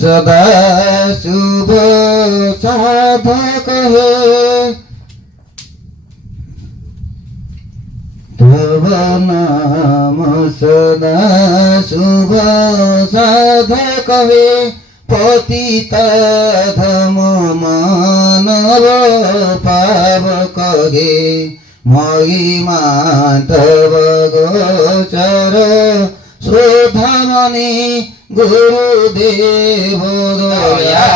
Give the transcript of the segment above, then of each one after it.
सदा शुभ साधक है तव नाम सदा शुभ साधक है पतित धम मानव पावक हे महिमा तव गोचर श्रोधामणि गुरुदेव दया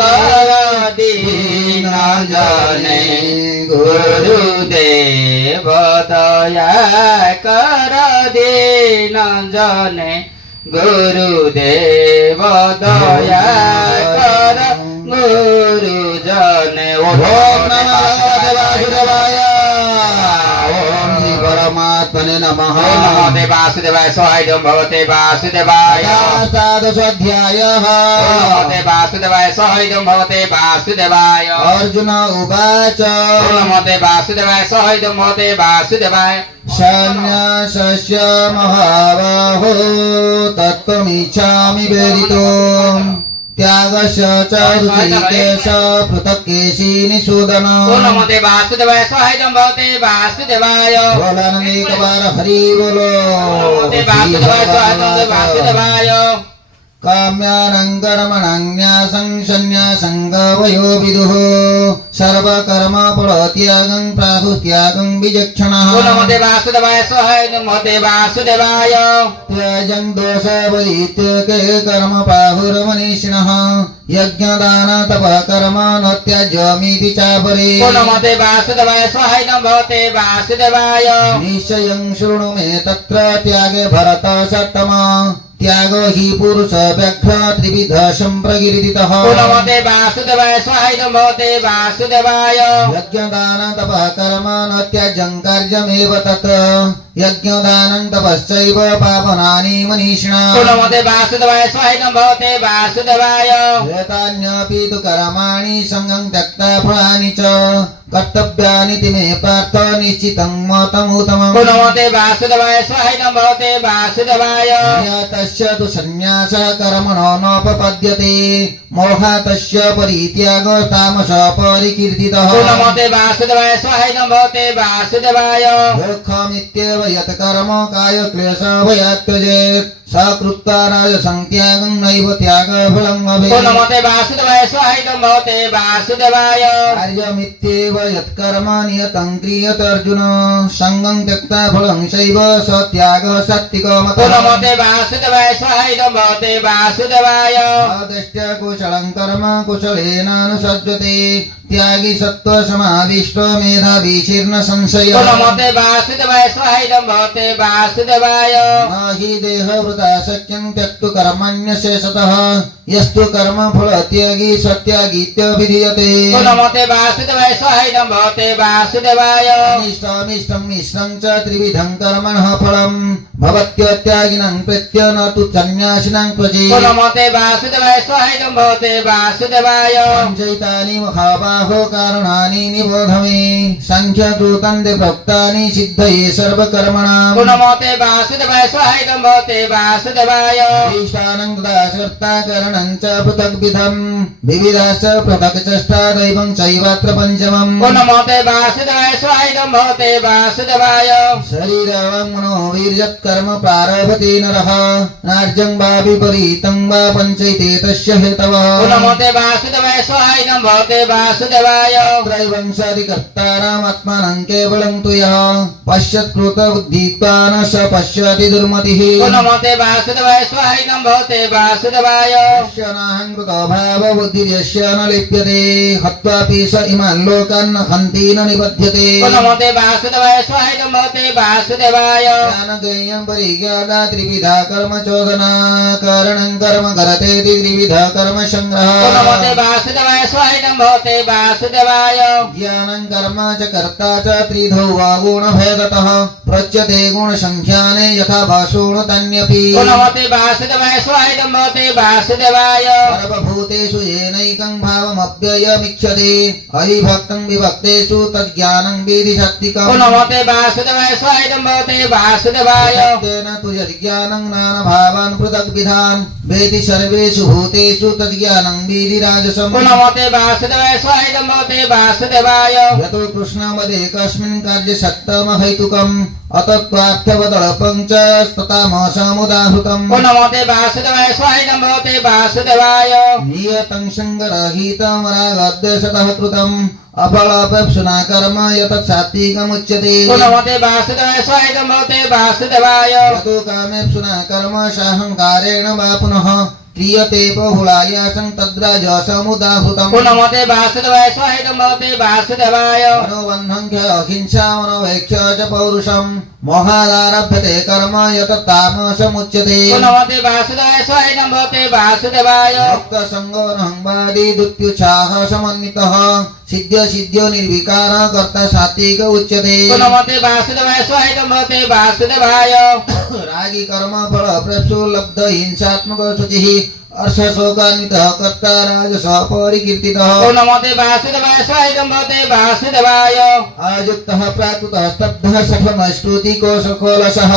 कर दीन जने गुरुदेव दया कर दीन जने गुरुदेव दया कर गुरुजने। ओम नमः वासुदेवाय ओम श्री परमात्मने नमः। नमो वासुदेवाय सहायं भवते वासुदेवाय साधुस्वाध्यायः नमो वासुदेवाय सहायं भवते वासुदेवाय। अर्जुन उवाच नमो वासुदेवाय सहायं भवते वासुदेवाय। सन्न्यासस्य महाबाहो तत्त्वमिच्छामि वेदितुम् त्यागस्य च ऋषिकेश पृथक् केशिनिषूदन। नमो वासुदेवाय सहायं भवते वासुदेवाय। बोलानंद बार हरि बोलो। नमो वासुदेवाय सहायं वासुदेवाय। काम्यानङ्कर्मणन्यासं सन्न्यासं गवयो विदुः सर्वकर्म फलत्यागं प्राहुत्यागं विचक्षणः। नमो वासुदेवाय सहायं भवते वासुदेवाय। त्याजं दोषपरित्यागे कर्म प्राहुर्मनीषिणः यज्ञदान तपः कर्म न त्याज्यमिति चापरे। नमो वासुदेवाय सहायं भवते वासुदेवाय। निश्चयं शृणु मे तत्र त्यागे भरत सत्तमा त्यागो हि पुरुष व्याघ्र त्रिविध संप्रकीर्तितः। नमो वासुदेवाय सहायं भवते वासुदेवाय। यज्ञदान तपः कर्म न त्याज्यं कार्यमेव तत् यज्ञदानं तपश्चैव पावनानि मनीषिणा। नमो वासुदेवाय सहायं भवते वासुदेवाय। एतान्यपि तु कर्माणि संगं त्यक्ता फलानि च कर्तव्यानि मे पार्थ निश्चितं मतमुत्तमम्। नमो वासुदेवाय सहायं भवते वासुदेवाय। तस्य तु सन्न्यासः कर्मणो नोपपद्यते मोहातस्य परित्याग तामस परिकीर्तितः। नमो वासुदेवाय सहायं भवते वासुदेवाय। दुःखमित्येव यत् कर्म कायक्लेश भयात् त्यजेत् सकृत्वा राजसंत्यागं नैव त्यागफलं भवेत्। नमो वासुदेवाय सहायं भवते वासुदेवाय। कार्यमित्येव यत् कर्म नियतं क्रियते अर्जुन संगं त्यक्त्वा फलं चैव स त्यागः सात्विको मतः। नमो वासुदेवाय सहायं भवते वासुदेवाय। आदिष्ट्य कुशलं कर्म कुशलेनानुसज्जते त्यागी सत्त्व समाविष्टो मेधावी शीर्ण संशय। नमो वासुदेवाय सहायं भवते वासुदेवाय। न हि देहवृता शक्यं त्यक्तु कर्मण्यशेषतः यस्तु कर्म फल त्यागी सत्यागीत्यभिधीयते। नमो वासुदेवाय सहायं भवते वासुदेवाय। अनिष्टमिष्टं मिश्रं च त्रिविधं कर्मणः फलं भवत्यत्यागिनं प्रत्य न तु सन्न्यासिनं क्वचित्। नमो वासुदेवाय सहायं भवते वासुदेवाय। पञ्चैतानि महाबाहो कारणानि निबोध मे संख्याकृतं प्रोक्तानि सिद्धये सर्वकर्मणां। नमो वासुदेवाय सहायं भवते वासुदेवाय। ईशानं कृता करणं च पृथग्विधं विविधाश्च पृथक् चष्टादैवं चैवात्र पञ्चमम्। नमो वासुदेवाय सहायं भवते वासुदेवाय। शरीरं मनो वीर्यत्कर्म प्रारभते नरः नार्जं वा विपरीतं वा पञ्चैते तस्य हेतवः। नमो वासुदेवाय सहायं भवते वासुदेवाय। त्रैवं सरिकर्तारम् आत्मानं केवलं तु यः पश्यत्कृत बुद्धित्वा न स पश्यति दुर्मतिः। नमो वासुदेवाय सहायं भवते वासुदेवाय। नाहं कृतो भाव बुद्धिर्यस्य न लिप्यते हत्वापि स इमान् लोकान् न हन्ति न निबध्यते। नमो वासुदेवाय सहायं भवते वासुदेवाय। ज्ञानगेयं परिज्ञाता त्रिविधा कर्म चोदना कारणं कर्म करते त्रिविधा कर्म संग्रह। नमो वासुदेवाय सहायं भवते वासुदेवाय। ज्ञानं कर्म च कर्ता च त्रिधो वा गुणभेदतः प्रच्यते गुणसंख्याने यथा भाषोणतन्यपि। नमो वासुदेवाय सहायं भवते वासुदेवाय। वासुदेवाय सर्वभूतेषु येनैकं भावमव्ययमिच्छते अविभक्तं विभक्तेषु तज्ज्ञानं विधि शक्तिकम् नमोते वासुदेवाय स्वायं भवते वासुदेवाय तेन तु यज्ञानं नानाभावान् पृथग्विधान् वेति सर्वेषु भूतेषु तज्ज्ञानं विधि राजसम् नमोते वासुदेवाय स्वायं भवते वासुदेवाय यतो कृष्णवदेकस्मिन् कार्ये सत्तमहैतुकम् अतत्त्वार्थवदळपं च स्ततामसमुदाहृतम् नमोते वासुदेवाय स्वायं भवते वासुदेवाय नियतं सङ्गरहितमरागद्वेषतः कृतम् अफलापेक्षुना कर्म यतत् सात्विकमुच्यते नमोते वासुदेवाय स्वायं भवते वासुदेवाय यतो कामेप्सुना कर्म साहंकारेण वा पुनः क्रियते बहुलायासं तद्राजसमुदाहृतम् नमोते वासुदेवाय स्वायं भवते वासुदेवाय मनोबन्धं च अहिंसा मनोवेक्ष च पौरुषम् मोहादारभ्यते कर्म यतत् तामसमुच्यते नमोते वासुदेवाय स्वायं भवते वासुदेवाय मुक्तसङ्गो नहंवादी दुत्युत्साह समन्वितः सिद्ध्य सिद्ध्यो निर्विकार कर्ता सात्विक उच्यते नमोते वासुदेवाय स्वायं भवते वासुदेवाय रागी कर्म फल प्रसुलब्ध हिंसात्मक शुचिः अर्षशोकान्वितः कर्ता राजसः परिकीर्तितः नमोते वासुदेवाय स्वायं भवते वासुदेवाय अयुक्तः प्राकृतः स्तब्धः सफलस्तुतिकोशकोलसः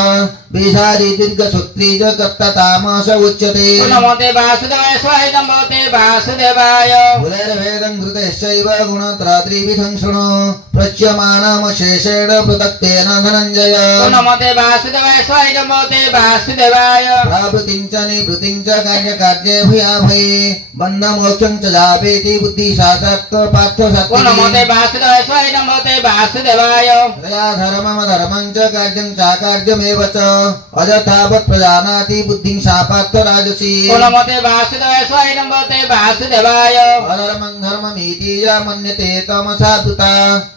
विषादी दीर्घसूत्री च कर्ता तामस उच्यते नमोते वासुदेवाय स्वायं भवते वासुदेवाय बुधैर्भेदं धृतैश्चैव गुणत्रत्रिविधं शृणु प्रच्यमानमशेषेण पृथक्तेन धनञ्जय नमोते वासुदेवाय स्वायं भवते वासुदेवाय प्रावृतिं च निवृत्तिं च कार्यकार्ये भूयाभये बन्धमोक्षं च जापेति बुद्धिशास्त्रत्व पार्थ नमोते सत्य वासुदेवाय स्वायं भवते वासुदेवाय दया धर्ममधर्मं च कार्यं चाकार्यमेव च अजथावत् प्रजानाति बुद्धिं सा पार्थ राजसी नमोते वासुदेवाय स्वायं भवते वासुदेवाय अधर्मं धर्ममिति या मन्यते तमसा दुता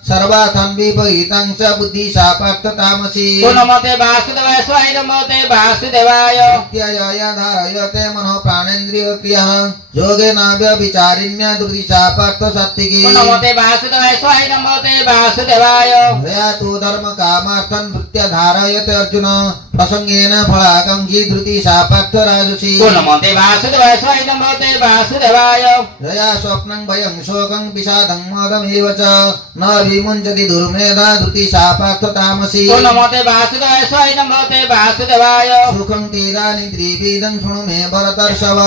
सर्वार्थं विपरीतं च बुद्धि सा पार्थ तामसी नमोते वासुदेवाय स्वायं भवते वासुदेवाय प्रत्यय धारयते मनः प्राणेन्द्रिय क्रियः योगेनाव्यभिचारिण्य दुर्दिशा पार्थ सात्विकी नमोते वासुदेवाय स्वायं भवते वासुदेवाय दया तु धर्म कामार्थं धृत्य धारयते अर्जुन प्रसंगेन फलाकांक्षी धृति सा पार्थ राजसी नमोते वासुदेवाय स्वायं भवते वासुदेवाय दया स्वप्नं भयं शोकं विषादं मदमेव च न विमुञ्चति दुर्मेधा धृति सा पार्थ तामसी नमोते वासुदेवाय स्वायं भवते वासुदेवाय सुखं तीदानि त्रिविधं शृणु मे भरतर्षभ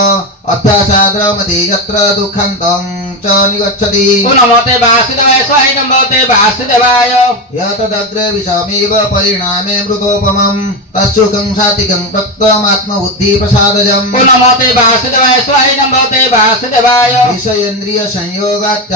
अभ्यासाद्रमति यत्र दुःखन्तं च निगच्छति नमोते वासुदेवाय स्वायं भवते वासुदेवाय यतदग्रे विषमेव परिणामे मृतोपमम् तत्सुखं सात्विकं तत्त्वमात्मबुद्धि प्रसादजम् नमोते वासुदेवाय स्वायं भवते वासुदेवाय विषयेन्द्रिय संयोगात्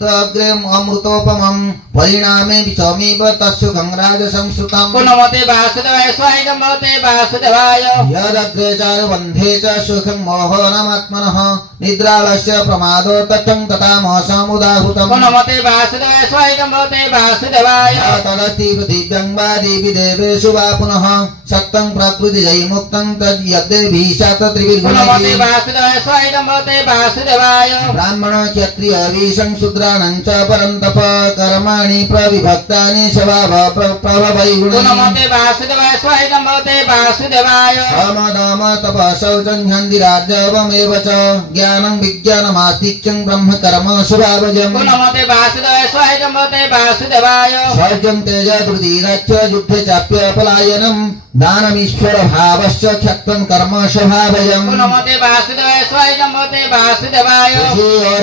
तदग्रे अमृतोपमम् परिणामे विषमेव तत्सुखं राजसंस्कृतम् नमोते वासुदेवाय स्वायं भवते वासुदेवाय यदग्रे चारुबन्धे च सुखं मोहनमात्मनः निद्रालस्य प्रमादो तथं तथा मोहसमुदाहृतम् नमोते वासुदेवाय स्वायं भवते वासुदेवाय तदस्ति पृथिव्यं वा देवि देवेषु वा पुनः सत्तं प्रकृतिजैमुक्तं तद्यद्भिः नमोते त्रिभिर्गुणैः वासुदेवाय स्वायं भवते वासुदेवाय ब्राह्मण क्षत्रिय वैश्यं शूद्राणां च परन्तप कर्माणि प्रविभक्तानि स्वभाव प्रभवैर्गुणैः नमोते वासुदेवाय स्वायं भवते वासुदेवाय समदम तप शौचं ह्यन्दिरार्जवमेव च ज्ञानं विज्ञानमास्तिक्यं ब्रह्म कर्म स्वभावजम् नमोते वासुदेवाय स्वायं भवते वासुदेवाय सौर्यं तेज धृतिरच्च युद्धे चाप्य पलायनं दानमीश्वर भावश्च क्षत्रं कर्म स्वभावजम् नमोते वासुदेवाय स्वायं भवते वासुदेवाय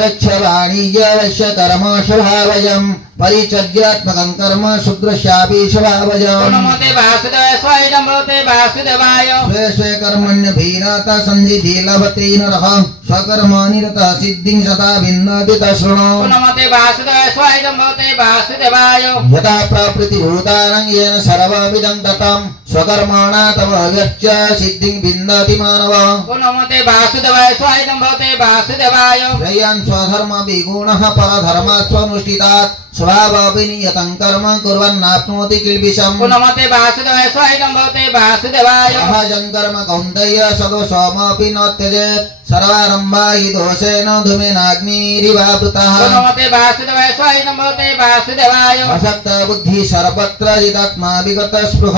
रक्ष वाणिज्य वैश्य कर्म स्वभावजम् परिचर्यात्मकं कर्म शूद्रस्यापि स्वभावजम् नमोते वासुदेवाय स्वायं भवते वासुदेवाय स्वे स्वे कर्मण्यभिरता संसिद्धि लभते नरः स्वकर्मनिरतः सिद्धिं सदा भिन्नति तशृणु नमोते वासुदेवाय स्वायं भवते वासुदेवाय यथा प्रकृतिभूतानं येन सर्वविदं ततं स्वकर्मणा तव व्यच्च सिद्धिं भिन्नति मानवः नमोते वासुदेवाय स्वायं भवते वासुदेवाय श्रेयान् स्वधर्म विगुणः परधर्मात् स्वनुष्ठितात् स्वभावविनियतं कर्म कुर्वन्नाप्नोति किल्बिषम् नमोते वासुदेवाय स्वायं भवते वासुदेवाय सहजं कर्म कौन्तेय सदोषमपि न त्यजेत् सर्वारम्भा हि दोषेण धूमेनाग्निरिवावृतः नमोते वासुदेवाय स्वायं भवते वासुदेवाय असक्त बुद्धि सर्वत्र जितात्मा विगत स्पृह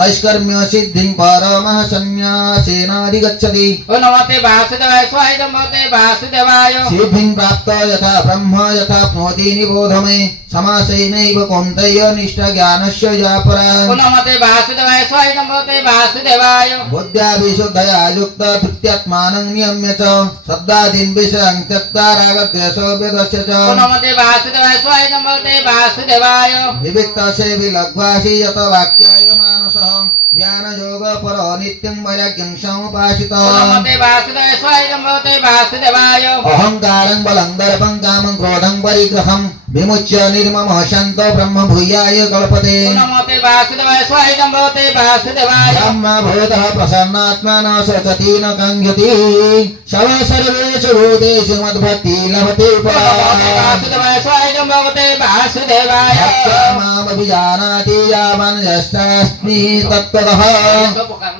नैष्कर्म्य धर्म्य सिद्धिं परमः सन्न्यासेनाधिगच्छति ॐ नमो ते वासुदेवाय स्वाहाय नमो ते वासुदेवाय सिद्धिं प्राप्त यथा ब्रह्म यथाप्नोति निबोध मे समासेनैव कौन्तेय निष्ठज्ञानस्य या परा ॐ नमो ते वासुदेवाय स्वाहाय नमो ते वासुदेवाय बुद्ध्या विशुद्धया युक्त धृत्यात्मानं नियम्य च शब्दादीन् विषयान् त्यक्त्वा रागद्वेषोभेदस्य च ॐ नमो ते वासुदेवाय स्वाहाय नमो ते वासुदेवाय विविक्तसे विलग्वासि यत वाक्याय मानसः ध्यानयोग पर नित्यं वैराग्यं समुपासितः ॐ नमो ते वासुदेवाय स्वाहाय नमो ते वासुदेवाय अहंकारं बलं दर्पं कामं क्रोधं परिग्रहं विमुच्य निर्ममः शान्तो ब्रह्म भूयाय कल्पते ॐ नमो ते वासुदेवाय स्वाहाय नमो ते वासुदेवाय ब्रह्मभूतः प्रसन्नात्मा न शोचति न काङ्क्षति शव सर्वेषु भूतेषु मद्भक्ति लभते ॐ नमो ते वासुदेवाय स्वाहाय नमो ते वासुदेवाय मामभिजानाति यावन् यष्टास्मि तत्त्वतः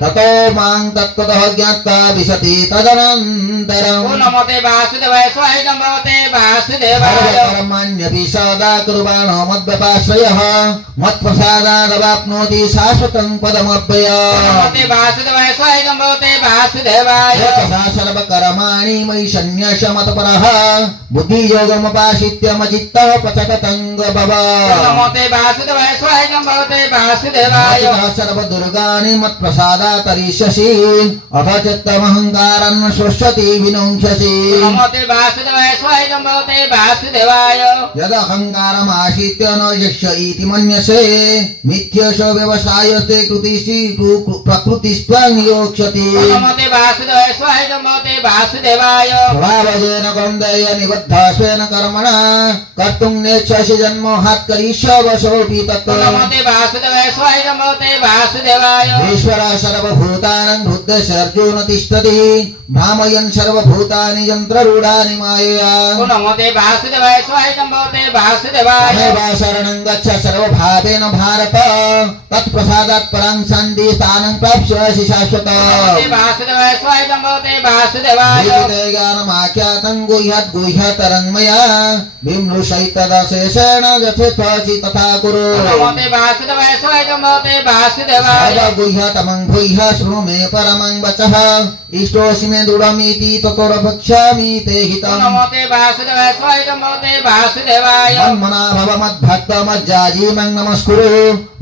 ततो मां तत्त्वतः ज्ञात्वा विशति तदनन्तरम् ॐ नमो ते वासुदेवाय स्वाहाय नमो ते वासुदेवाय कर्मण्यपि सदा कुर्वाणो मद्व्यपाश्रयः मत्प्रसादादवाप्नोति शाश्वतं पदमव्ययम् ॐ नमो ते वासुदेवाय स्वाहाय नमो ते वासुदेवाय तथा सर्वकर्माणि मयि सन्न्यस्य मत्परः बुद्धियोगमुपाश्रित्य मच्चित्तः प्रचटतङ्ग भव ॐ नमो ते वासुदेवाय स्वाहाय नमो ते वासुदेवाय सर्वदुर्गाणि मत्प्रसादात् तरिष्यसि अथ चित्तमहङ्कारं शोष्यति विनङ्क्षसि ॐ नमो ते वासुदेवाय स्वाहाय नमो ते वासुदेवाय यदहङ्कारमाश्रित्य न यस्य इति मन्यसे मिथ्यश व्यवसायते कृतिषि प्रकृतिस्त्वं योक्ष्यति ॐ नमो ते वासुदेवाय स्वाहाय नमो ते वासुदेवाय स्वभावजेन कौन्तेय निबद्धस्वेन कर्मणा कर्तुं नेच्छसि जन्मोहात् करिष्यवशोऽपि तत् ॐ नमो ते वासुदेवाय स्वाहाय नमो ते वासुदेवाय ईश्वरः सर्वभूतानां हृदयस्य अर्जुन तिष्ठति भ्रामयन् सर्वभूतानि यन्त्ररूढानि मायया ॐ नमो ते वासुदेवाय स्वाहाय नमो ते वासुदेवाय तमेव शरणं गच्छ सर्वभावेन भारत तत्प्रसादात् परां शान्ति स्थानं प्राप्स्यसि शाश्वत ते वासुदेवाय स्वाहाय नमो ते वासुदेवाय विदिते ज्ञानमाख्यातं गुह्यात् गुह्यतरं मया विमृशैतदशेषेण यथेच्छसि तथा कुरु ॐ नमो ते वासुदेवाय स्वाहाय नमो ते वासुदेवाय सर्वगुह्यतमं गुह्य शृणु मे परमं वचः इष्टोऽसि मे दृढमिति ततोरभक्ष्यामि ते ॐ हितम् नमो ते वासुदेवाय स्वाहाय नमो ते वासुदेवाय मन्मना भव मद्भक्तमज्जाजी मं नमस्कुरु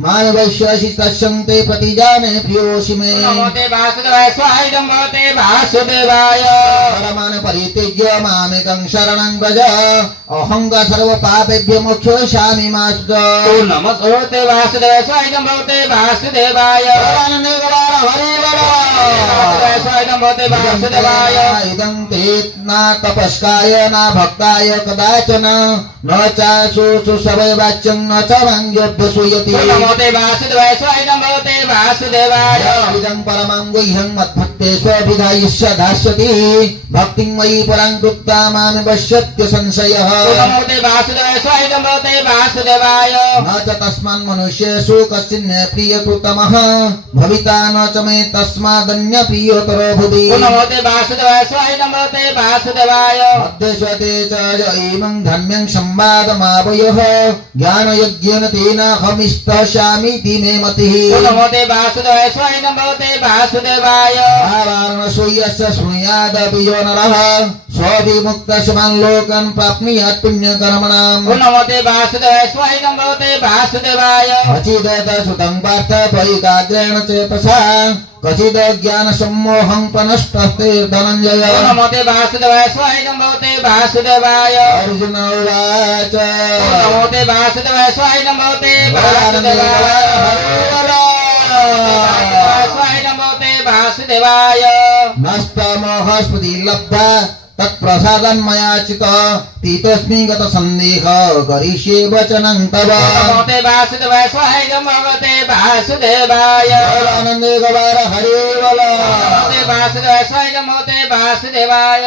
मां वैश्यसि तस्यन्ते प्रतिजाने प्रियोऽसि मे ॐ नमो ते वासुदेवाय स्वाहाय नमो ते वासुदेवाय परमान् परित्यज्य मामेकं शरणं व्रज अहं सर्वपापेभ्यो मोक्षयिष्यामि मा च ॐ नमो ते वासुदेवाय स्वाहाय नमो ते वासुदेवाय वासुदेवाय स्वाहाय नमो ते वासुदेवाय इदं ते न तपस्काय न भक्ताय कदाचन न चाशु सवै वाच्यं न च वाङ्ग्योऽभ्यसूयति ॐ नमो ते वासुदेवाय स्वाहाय नमो ते वासुदेवाय इदं परमं गुह्यं मद्भक्ते स्वविधायिष्य दास्यति भक्तिं मयि परां कृत्वा मां पश्यत्य संशयः ॐ नमो ते वासुदेवाय स्वाहाय नमो ते वासुदेवाय न च तस्मान् मनुष्येषु कश्चिन्ने प्रियकृतमः भविता न च मे तस्मादन्य प्रियोतरो भुवि ॐ नमो ते वासुदेवाय स्वाहाय नमो ते वासुदेवाय अध्यस्वते च इमं धर्म्यं संवादमावयः ज्ञानयज्ञेन तेनाहमिष्टस्यामीति मे मतिः ॐ नमो ते वासुदेवाय स्वाहाय नमो ते वासुदेवाय वाराणसूयस्य शृणुयादपि यो नरः स्वविमुक्तस्मान् लोकान् प्राप्नुयात् पुण्यकर्मणाम् ॐ नमो ते वासुदेवाय स्वाहाय नमो ते वासुदेवाय अचिदत सुतं पार्थ परिकाग्रेण चेतसा क्वचिद ज्ञानसम्मोहं पनष्टस्ते धनञ्जय ॐ नमो ते वासुदेवाय स्वाहाय नमो ते वासुदेवाय अर्जुन उवाच ॐ नमो ते वासुदेवाय स्वाहाय नमो ते वासुदेवाय स्वाहाय नमो ते वासुदेवाय नष्टमोह स्मृति लब्धा तत्प्रसादन् मया चितः तीतस्मि गत सन्देह करिष्ये वचनं तव नमो ते वासुदेवाय स्वाहाय नमो ते वासुदेवाय आनन्दे गवार हरे बोल नमो ते वासुदेवाय स्वाहाय नमो ते वासुदेवाय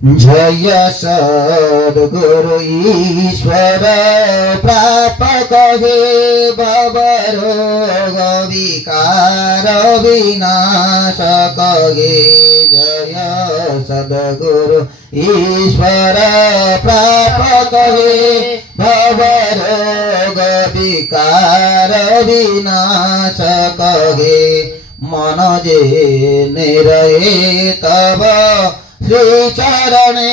जय सद्गुरु ईश्वर प्रापक हे भवरोग विकार विनाशक हे जय सद्गुरु ईश्वर प्राप्त हे भवरोग विकार विनाश कहे मन जे निरये तब श्री चरणे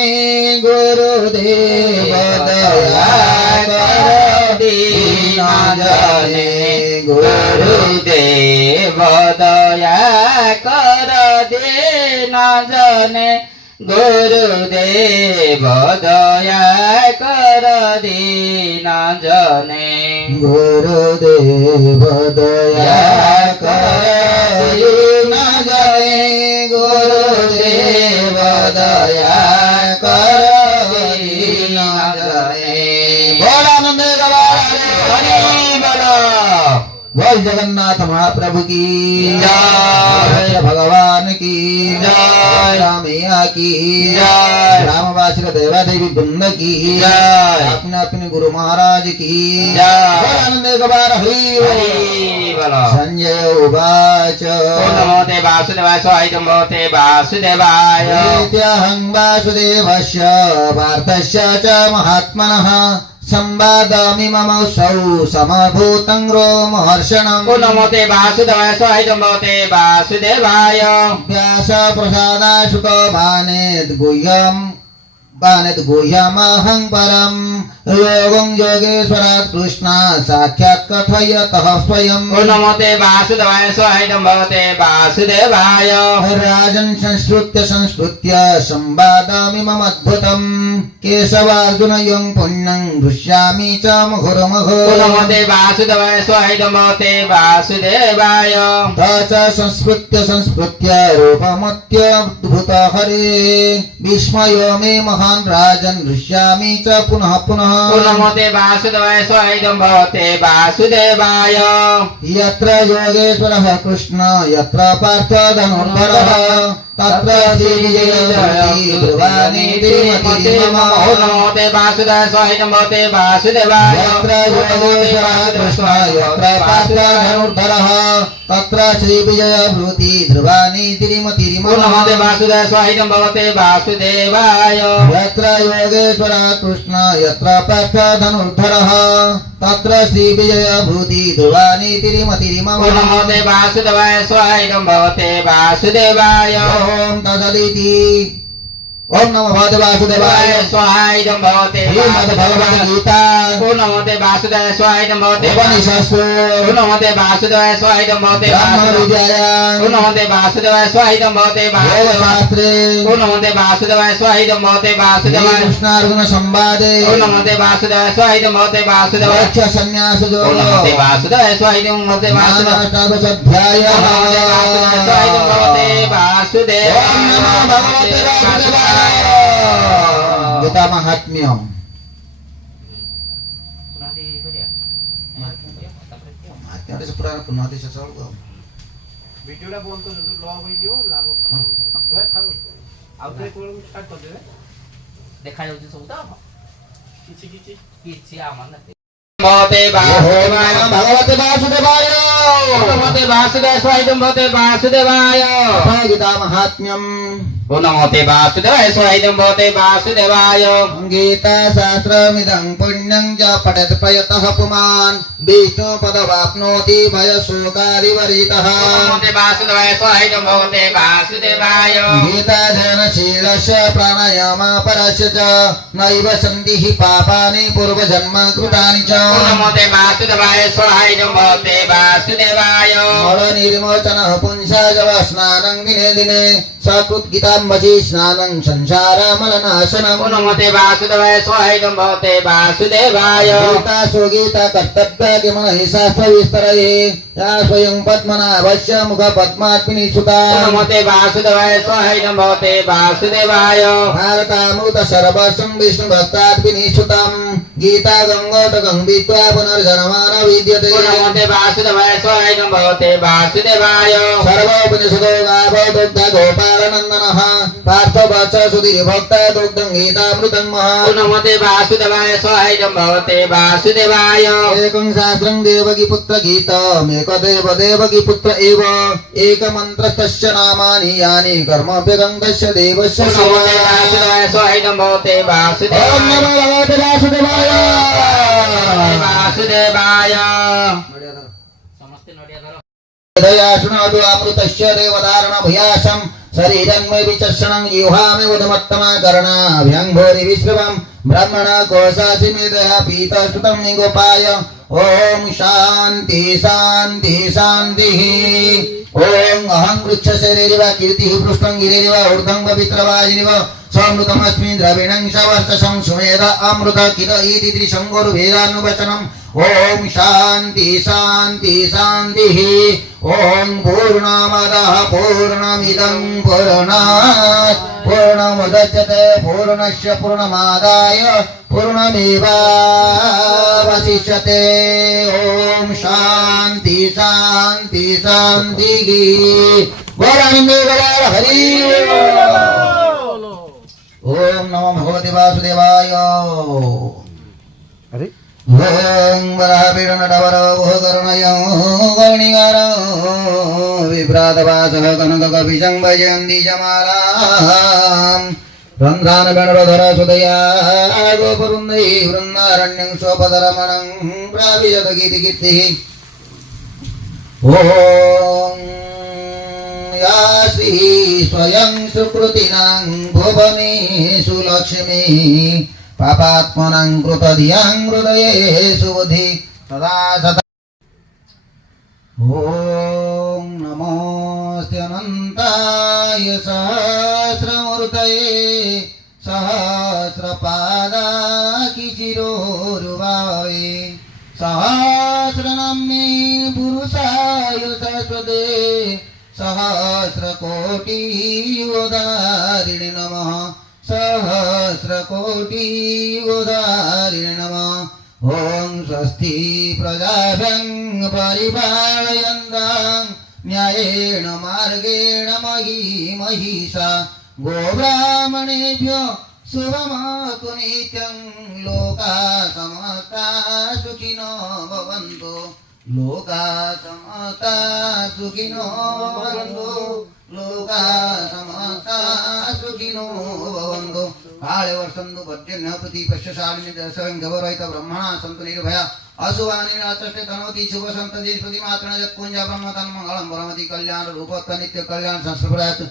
गुरुदेव दया कर दीन जाने गुरुदेव दया कर दीन जाने गुरुदेव दया कर दीन जाने गुरुदेव दया कर दीन जाने गुरुदेव दया कर दीन जाने बोल आनंद हरि बोलो बोल जगन्नाथ महाप्रभु की जय। भगवान की जय। रामैया की जय। रामवासी देवा देवी वृंद की जय। अपने अपने गुरु महाराज की जय। बोल आनंद कबार हरि हरि बोलो संजय उवाच ओम नमो ते वासुदेवाय स्वाहाय नमो ते वासुदेवाय इत्यहं वासुदेवस्य पार्थस्य च महात्मनः संवादामि ममौसौ समभूतं रोमहर्षणम् ओम नमो ते वासुदेवाय स्वाहाय नमो ते वासुदेवाय व्यास प्रसादाशुक बानेद गुह्यमहं परं योगं योगेश्वरात् कृष्णा साक्षात् कथयतः स्वयम् ओम नमो ते वासुदेवाय स्वाहाय नमो ते वासुदेवाय राजन् संस्कृत्य संवादामि मम अद्भुतम् केशवार्जुन यं पुण्यं दृश्यामि च मुहुर्मुहुः ओम नमो ते वासुदेवाय स्वाहाय नमो ते वासुदेवाय च संस्कृत्य रूपमत्यद्भुत हरे विस्मयो मे महान् राजन् दृश्यामि च पुनः पुनः ओम नमो ते वासुदेवाय स्वाहाय नमो ते वासुदेवाय यत्र योगेश्वरः कृष्ण यत्र पार्थ धनुर्धरः तत्र श्रीविजयध्रुवानि ओम नमो ते वासुदेवाय स्वाहाय नमो ते वासुदेवाय यत्र योगेश्वरः कृष्ण यत्र पार्थ धनुर्धरः तत्र श्रीविजयभूति ध्रुवानि ओम नमो ते वासुदेवाय स्वाहाय नमो ते वासुदेवाय यत्र योगेश्वरः कृष्ण यत्र पार्थ धनुर्धरः तत्र श्रीविजयभूति ध्रुवानि ओम नमो ते वासुदेवाय स्वाहाय नमो ते वासुदेवाय ओम तददिति ओम नमो भगवते वासुदेवाय स्वाहाय नमो ते श्रीमद् भगवद गीता ओम नमो ते वासुदेवाय स्वाहाय नमो ते उपनिषत्सु ओम नमो ते वासुदेवाय स्वाहाय नमो ते ब्रह्म विद्यायां ओम नमो ते वासुदेवाय स्वाहाय नमो ते वेदशास्त्रे ओम नमो ते वासुदेवाय स्वाहाय नमो ते वासुदेवाय कृष्णार्जुन संवादे ओम नमो ते वासुदेवाय स्वाहाय नमो ते वासुदेवाय मोक्ष संन्यास ओम नमो ते वासुदेवाय स्वाहाय नमो ते वासुदेवाय अष्टादशाध्यायः ओम नमो ते वासुदेवाय स्वाहाय नमो ते वासुदेवाय ओम नमो भगवते वासुदेवाय गीता महात्म्य महात्म्य पुराण पुण्यदेश सर्व ভিডিওটা বন্ধ যদি লগ হয়ে গিয়ে লাভ ଆଉ ଥରେ କୋଉ ଷ୍ଟାର୍ଟ କରିଦେବେ ଦେଖାଯାଉଛି ସବୁ ତ କିଛି କିଛି କିଛି ଆମର ନାହିଁ नमो ते वासुदेवाय भगवते वासुदेवाय नमो ते वासुदेवाय स्वाहाय नमो ते वासुदेवाय गीता महात्म्यम् ओम नमो ते वासुदेवाय स्वाहाय नमो ते वासुदेवाय गीता शास्त्रमिदं पुण्यं च पठति प्रयतः पुमान् विष्णु पदवाप्नोति भयशोकादिवर्जितः नमो ते वासुदेवाय स्वाहाय नमो ते वासुदेवाय गीता ध्यानशीलस्य प्राणायामापरस्य च नैव सन्ति हि पापानि पूर्वजन्म कृतानि च नमो ते वासुदेवाय स्वाहाय नमो ते वासुदेवाय मलनिर्मोचनः पुंसाजव स्नानं दिने दिने सकृत् गीताम्बसि स्नानं संसारमलनाशनम् नमो ते वासुदेवाय स्वाहाय नमो ते वासुदेवाय गीता सुगीता कर्तव्या किमहि शास्त्रविस्तरये या स्वयं पद्मनाभस्य मुखपद्मात्मिनी सुता नमो ते वासुदेवाय स्वाहाय नमो ते वासुदेवाय भारतामृत सर्वस्वं विष्णुभक्तात्मिनी सुतम् गीता गङ्गोतकं विद्वा पुनर्जन्मन विद्यते नमो ते वासुदेवाय स्वाहाय नमो ते वासुदेवाय सर्वोपनिषदो गावो दुग्ध गोपालनन्दनः पार्थवत्स सुधीर भक्त दुग्धं गीतामृतं महा नमोते वासुदेवाय स्वाहायं भवते वासुदेवाय एकं शास्त्रं देवकी पुत्र गीतम् एकदेव देवकी पुत्र एव एकमन्त्रस्तस्य नामानि यानि कर्मभ्यगन्तस्य देवस्य नमोते वासुदेवाय स्वाहायं भवते वासुदेवाय ओम नमो भगवते वासुदेवाय वासुदेवाय दया शृणोतु अमृतस्य देवधारण भूयासं शरीरं मे विचक्षणं जिह्वामि उदमत्तमा कर्णाभ्यङ्घोरि विश्रवं ब्रह्मण कोशासि मेदः पीतस्तुतं निगोपाय ओम शांति शांति शान्तिः ओम अहं वृक्षशरीरिव कीर्तिः पृष्ठं गिरिरिव ऊर्ध्वं पवित्रवाजिनिव समृतमस्मि द्रविणं शवर्षसं सुमेध अमृत किल इति त्रिशङ्गुर्वेदानुवचनम् ओम शांति शांति शान्तिः ओम पूर्णमदः पूर्णमिदं पूर्णात् पूर्णमुदच्यते पूर्णस्य पूर्णमादाय पूर्णमेवावशिष्यते ओम शांति शांति शान्तिः वरनिमेवलार हरि ओम नमो भगवते वासुदेवाय अरे ओम वरापीडनटवरो करुणयो गौणिगारो विभ्रातवासः कनककपिशं भजन्ति जमालाम् रन्ध्रानगणधर सुदया गोपवृन्दै वृन्दारण्यं स्वपदरमणं प्राविशत गीतिकीर्तिः ॐ या श्री स्वयं सुकृतिनां भुवनेषु लक्ष्मी पापात्मनां कृतधियां हृदयेषु बुद्धि तदा सदा ॐ नमोऽस्ते अनन्ताय सहस्रमूर्तये सहस्रपादाकिचिरोरुवाय सहस्रनाम्ने पुरुषाय सरस्वते सहस्रकोटियोदारिणे नमः सहस्रकोटियोदारिणे नमः ॐ स्वस्ति प्रजाभ्यं परिपालयन्तां न्यायेण मार्गेण मही महिषा गोब्राह्मणेभ्यो शुभमस्तु नित्यं लोकाः समस्ताः सुखिनो भवन्तु लोकाः समस्ताः सुखिनो भवन्तु लोकाः समस्ताः सुखिनो भवन्तु काले वर्षन्तु पर्जन्यः प्रतिपश्यशालिनी दशं गौरवैत ब्रह्मणा सन्तु निर्भया अशुभानि नाचष्टे तनोति शुभसन्तति प्रतिमात्रेण यत्पुञ्जा ब्रह्म तन्मङ्गलं परमति कल्याण रूपत्व नित्य कल्याण संस्कृतात्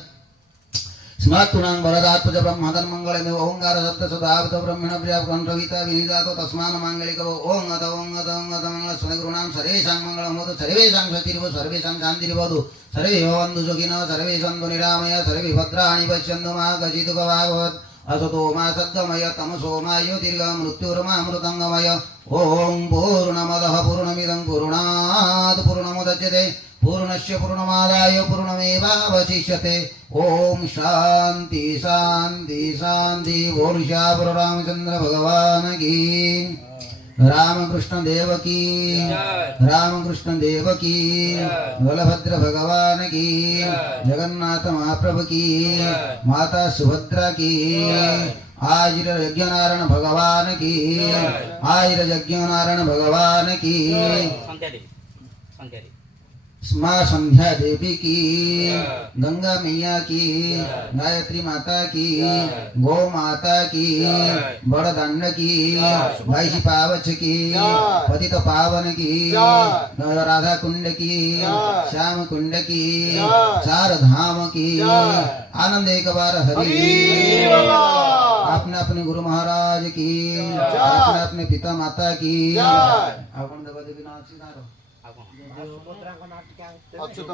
स्मत्तुनां वरदात्मज ब्रह्म तन्मङ्गलमे ओंकार सप्त सदावत ब्रह्मण प्रिया कंठविता विनिदातो तस्मान मांगलिको ओं अत मंगल सद्गुरुणां सर्वेषां मंगलमोदु सर्वेषां सतिर्भो सर्वेषां शान्तिर्भवतु सर्वे भवन्तु सुखिनः सर्वे सन्तु निरामय सर्वे भद्राणि पश्यन्तु मा कचित् भवावत् असतो मा सद्गमय तमसो मा ज्योतिर्गमृत्युर्मा अमृतङ्गमय ओं पूर्णमदः पूर्णमिदं पूर्णात् पूर्णमुदच्यते पूर्णस्य पूर्णमादाय पूर्णमेवावशिष्यते ओम शांति शांति शांति बोल श्याम रामचंद्र भगवान की रामकृष्ण देव की रामकृष्ण देव की बलभद्र भगवान की जगन्नाथ महाप्रभु की माता सुभद्रा की आजिर यज्ञनारायण भगवान की आजिर यज्ञनारायण भगवान की माँ संध्या देवी की गंगा मैया की गायत्री माता की गौ माता की बड़दंड की भाईसी पावच की पतित पावन की राधा कुंड की श्याम कुंड की चार धाम की आनंद एक बार हरि अपने अपने गुरु महाराज की अपने अपने पिता माता की आपण देवी नाथ सीधारो अच्युत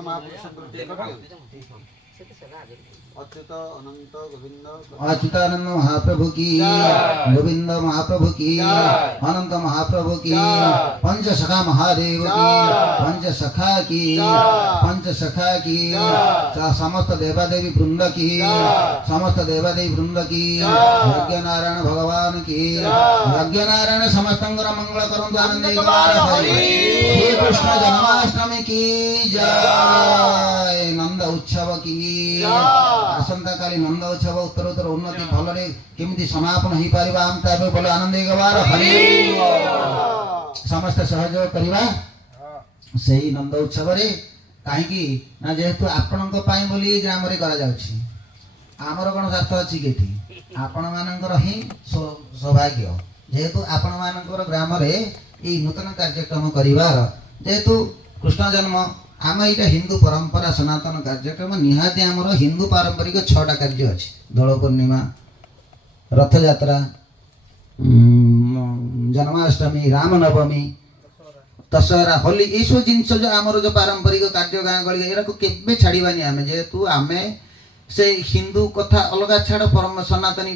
अच्युत अनंत गोविंद अच्युतानंद महाप्रभु की गोविंद महाप्रभु की अनंत महाप्रभु की पंच सखा महादेव की पंच सखा की समस्त देवादेवी वृंद की समस्त देवादेवी वृंद की यज्ञ नारायण भगवान की यज्ञ नारायण समस्त मंगल करुण आनंद श्री कृष्ण जन्म ଜନ୍ମାଷ୍ଟମୀ କି ଜୟ ନନ୍ଦ ଉତ୍ସବ କି ଆସନ୍ତା କାଲି ନନ୍ଦ ଉତ୍ସବ ଉତ୍ତରୋତ୍ତର ଉନ୍ନତି ଭଲରେ କେମିତି ସମାପନ ହେଇପାରିବ ଆମେ ତା ପାଇଁ ଭଲ ଆନନ୍ଦ ହେଇଗବାର ସମସ୍ତେ ସହଯୋଗ କରିବା ସେଇ ନନ୍ଦ ଉତ୍ସବରେ କାହିଁକି ନା ଯେହେତୁ ଆପଣଙ୍କ ପାଇଁ ବୋଲି ଏ ଗ୍ରାମରେ କରାଯାଉଛି ଆମର କ'ଣ ସ୍ୱାର୍ଥ ଅଛି କି ଏଠି ଆପଣମାନଙ୍କର ହିଁ ସୌଭାଗ୍ୟ ଯେହେତୁ ଆପଣମାନଙ୍କର ଗ୍ରାମରେ ଏଇ ନୂତନ କାର୍ଯ୍ୟକ୍ରମ କରିବାର ଯେହେତୁ କୃଷ୍ଣ ଜନ୍ମ ଆମ ଏଇଟା ହିନ୍ଦୁ ପରମ୍ପରା ସନାତନ କାର୍ଯ୍ୟକ୍ରମ ନିହାତି ଆମର ହିନ୍ଦୁ ପାରମ୍ପରିକ 6ଟା କାର୍ଯ୍ୟ ଅଛି ଦୋଳ ପୂର୍ଣ୍ଣିମା ରଥଯାତ୍ରା ଜନ୍ମାଷ୍ଟମୀ ରାମନବମୀ ଦଶହରା ହୋଲି ଏଇସବୁ ଜିନିଷ ଯେଉଁ ଆମର ଯେଉଁ ପାରମ୍ପରିକ କାର୍ଯ୍ୟ ଗାଁ ଗହଳି ଏଗୁଡ଼ାକୁ କେବେ ଛାଡ଼ିବାନି ଆମେ ଯେହେତୁ ଆମେ ସେ ହିନ୍ଦୁ କଥା ଅଲଗା ଛାଡ଼ ପରମ ସନାତନୀ